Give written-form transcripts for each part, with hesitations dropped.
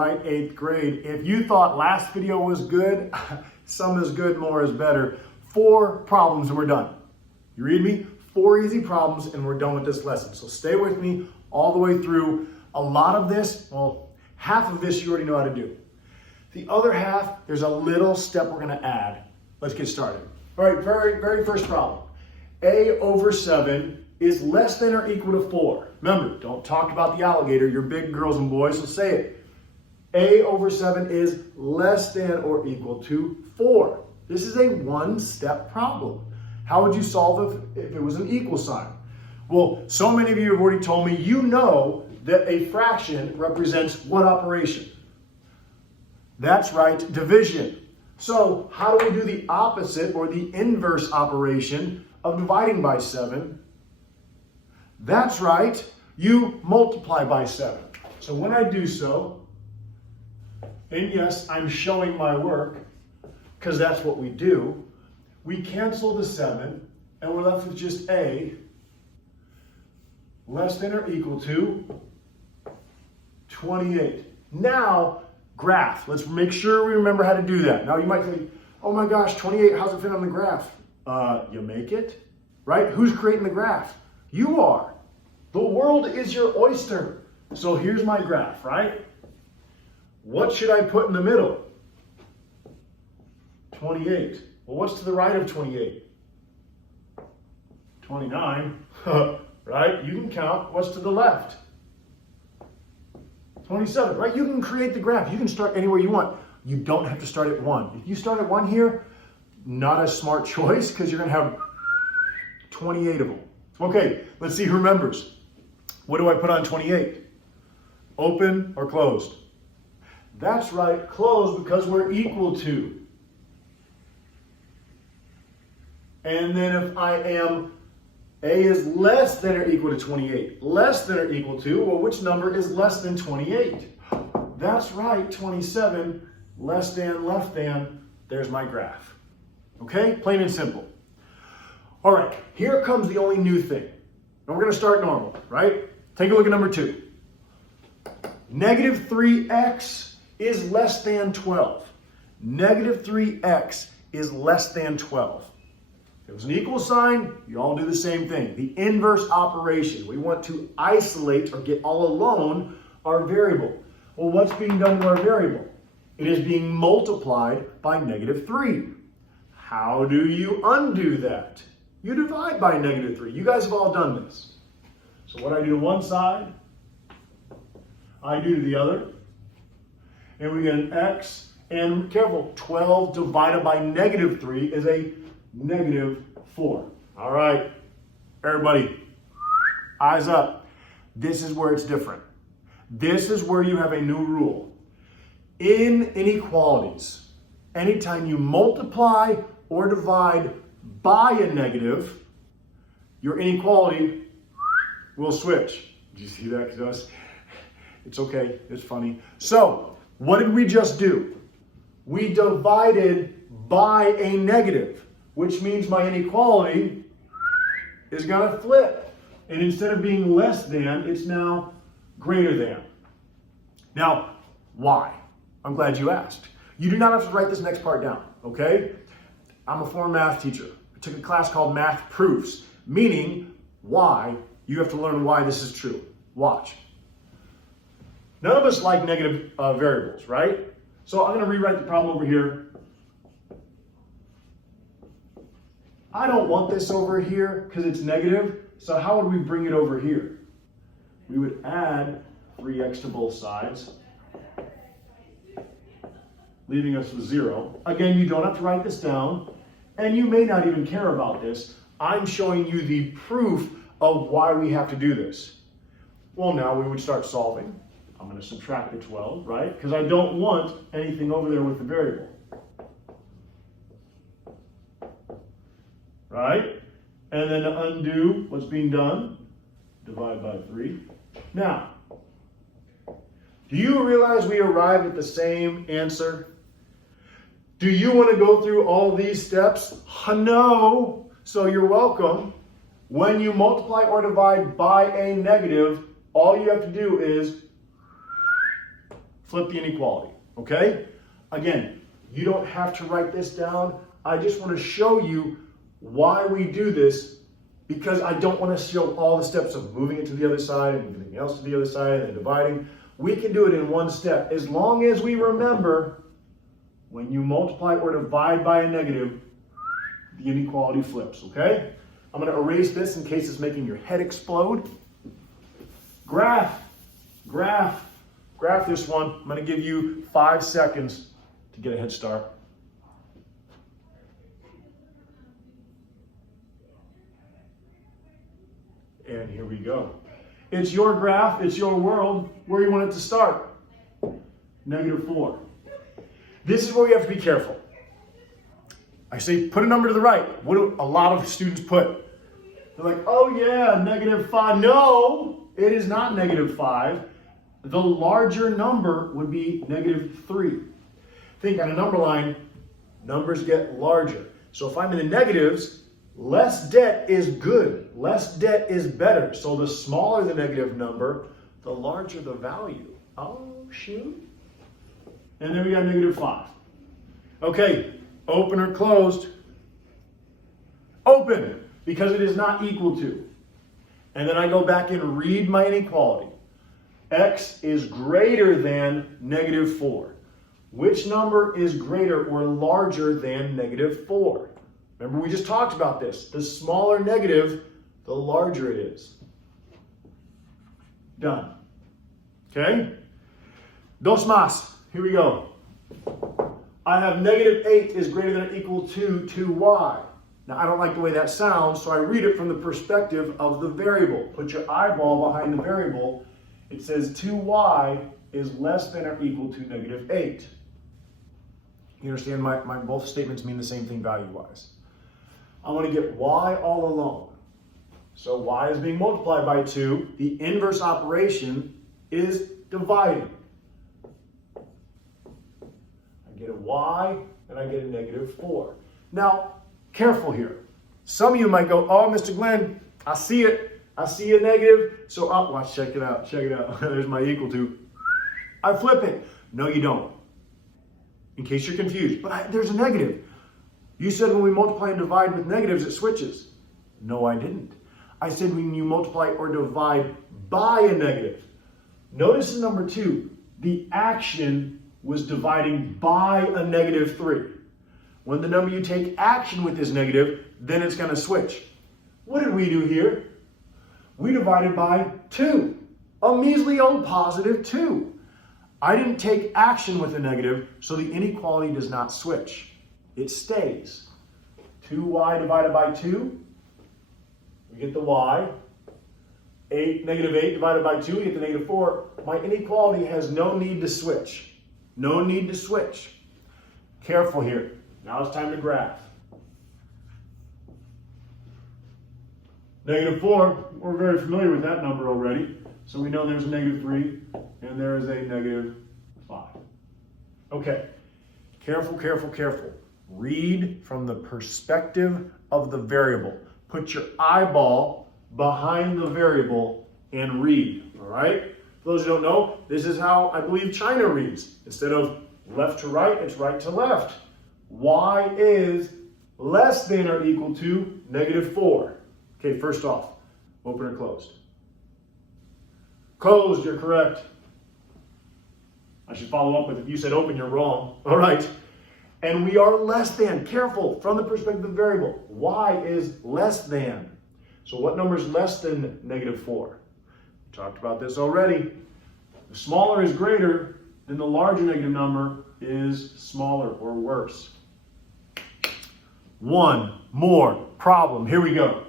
right, 8th grade. If you thought last video was good, some is good, more is better. 4 problems and we're done. You read me? 4 easy problems and we're done with this lesson. So stay with me all the way through. A lot of this, well, half of this you already know how to do. The other half, there's a little step we're gonna add. Let's get started. All right, very first problem. A over 7 is less than or equal to 4. Remember, don't talk about the alligator. You're big girls and boys, so say it. A over 7 is less than or equal to 4. This is a one-step problem. How would you solve it if it was an equal sign? Well, so many of you have already told me you know that a fraction represents what operation? That's right, division. So how do we do the opposite or the inverse operation of dividing by 7? That's right, you multiply by 7. So when I do so, and yes, I'm showing my work because that's what we do, we cancel the 7 and we're left with just A less than or equal to 28. Now, graph. Let's make sure we remember how to do that. Now you might think, oh my gosh, 28, how's it fit on the graph? You make it, right? Who's creating the graph? You are. The world is your oyster. So here's my graph, right? What should I put in the middle? 28. Well, what's to the right of 28? 29, right? You can count. What's to the left? 27, right? You can create the graph. You can start anywhere you want. You don't have to start at 1. If you start at 1 here, not a smart choice because you're going to have 28 of them. Okay, let's see who remembers. What do I put on 28? Open or closed? That's right, closed because we're equal to. And then if I am, A is less than or equal to 28. Less than or equal to, well, which number is less than 28? That's right, 27, less than, left than, there's my graph. Okay, plain and simple. All right, here comes the only new thing. And we're gonna start normal, right? Take a look at number 2. Negative 3x is less than 12. Negative 3x is less than 12. If it was an equal sign, you all do the same thing. The inverse operation. We want to isolate or get all alone our variable. Well, what's being done to our variable? It is being multiplied by negative 3. How do you undo that? You divide by negative 3. You guys have all done this. So what I do to one side, I do to the other. And we get an x. And careful, 12 divided by negative 3 is a negative 4. All right, everybody, eyes up. This is where it's different. This is where you have a new rule. In inequalities, anytime you multiply or divide by a negative, your inequality will switch. Did you see that? It's okay, it's funny. So, what did we just do? We divided by a negative, which means my inequality is going to flip. And instead of being less than, it's now greater than. Now, why? I'm glad you asked. You do not have to write this next part down, okay? I'm a former math teacher. I took a class called Math Proofs, meaning why. You have to learn why this is true. Watch. None of us like negative variables, right? So I'm going to rewrite the problem over here. I don't want this over here because it's negative. So how would we bring it over here? We would add 3x to both sides, leaving us with 0. Again, you don't have to write this down, and you may not even care about this. I'm showing you the proof of why we have to do this. Well, now we would start solving. I'm going to subtract the 12, right? Because I don't want anything over there with the variable. Right? And then to undo what's being done, divide by 3. Now, do you realize we arrived at the same answer? Do you want to go through all these steps? No. So you're welcome. When you multiply or divide by a negative, all you have to do is flip the inequality, okay? Again, you don't have to write this down. I just want to show you why we do this, because I don't want to show all the steps of moving it to the other side and everything else to the other side and dividing. We can do it in one step as long as we remember when you multiply or divide by a negative, the inequality flips, okay? I'm going to erase this in case it's making your head explode. Graph this one. I'm going to give you 5 seconds to get a head start. And here we go. It's your graph, it's your world. Where you want it to start? -4. This is where you have to be careful. I say put a number to the right. What do a lot of students put? They're like, oh yeah, -5. No, it is not -5. The larger number would be -3. Think on a number line, numbers get larger. So if I'm in the negatives, less debt is good. Less debt is better. So the smaller the negative number, the larger the value. Oh, shoot. And then we got -5. Okay, open or closed? Open, because it is not equal to. And then I go back and read my inequality. X is greater than -4. Which number is greater or larger than -4? Remember, we just talked about this. The smaller negative, the larger it is. Done. Okay? Dos más. Here we go. I have -8 is greater than or equal to 2y. Now, I don't like the way that sounds, so I read it from the perspective of the variable. Put your eyeball behind the variable. It says 2y is less than or equal to -8. You understand my both statements mean the same thing value-wise. I want to get y all alone. So y is being multiplied by 2. The inverse operation is dividing. I get a y and I get a -4. Now, careful here. Some of you might go, oh, Mr. Glenn, I see it. I see a negative. So watch, check it out. Check it out. There's my equal to. I flip it. No, you don't. In case you're confused. But there's a negative. You said when we multiply and divide with negatives, it switches. No, I didn't. I said when you multiply or divide by a negative. Notice in number 2, the action was dividing by a -3. When the number you take action with is negative, then it's going to switch. What did we do here? We divided by 2. A measly old +2. I didn't take action with a negative, so the inequality does not switch. It stays. 2y divided by 2, we get the y. -8 divided by 2, we get the -4. My inequality has no need to switch. No need to switch. Careful here. Now it's time to graph. -4, we're very familiar with that number already. So we know there's a -3 and there is a -5. Okay, careful, careful, careful. Read from the perspective of the variable. Put your eyeball behind the variable and read, all right? For those who don't know, this is how I believe China reads. Instead of left to right, it's right to left. Y is less than or equal to -4. Okay, first off, open or closed? Closed, you're correct. I should follow up with, if you said open, you're wrong. All right. And we are less than. Careful, from the perspective of the variable. Y is less than. So what number is less than -4? We talked about this already. The smaller is greater, then the larger negative number is smaller or worse. One more problem. Here we go.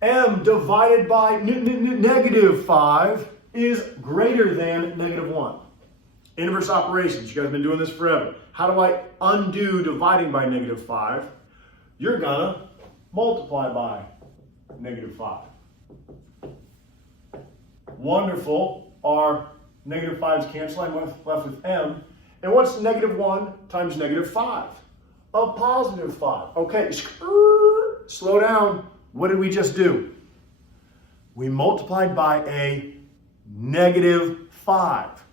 M divided by -5 is greater than -1. Inverse operations. You guys have been doing this forever. How do I undo dividing by -5? You're gonna multiply by -5. Wonderful. Our -5's cancel. I'm left with M. And what's -1 times -5? A +5. Okay, slow down. What did we just do? We multiplied by a -5.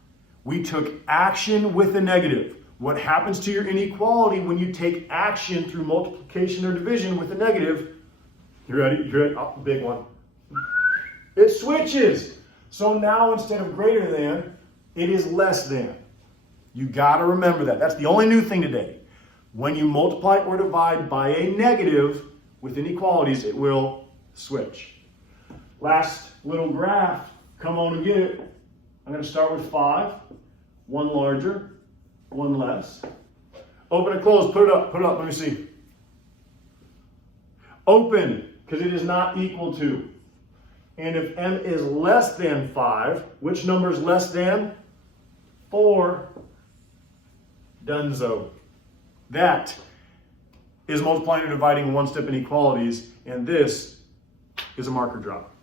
We took action with a negative. What happens to your inequality when you take action through multiplication or division with a negative? You ready? You ready? Oh, big one. It switches. So now instead of greater than, it is less than. You got to remember that. That's the only new thing today. When you multiply or divide by a negative with inequalities, it will switch. Last little graph. Come on and get it. I'm going to start with 5. One larger, one less. Open and close. Put it up. Put it up. Let me see. Open, because it is not equal to. And if m is less than 5, which number is less than? 4. Donezo. That is multiplying and dividing one-step inequalities, and this is a marker drop.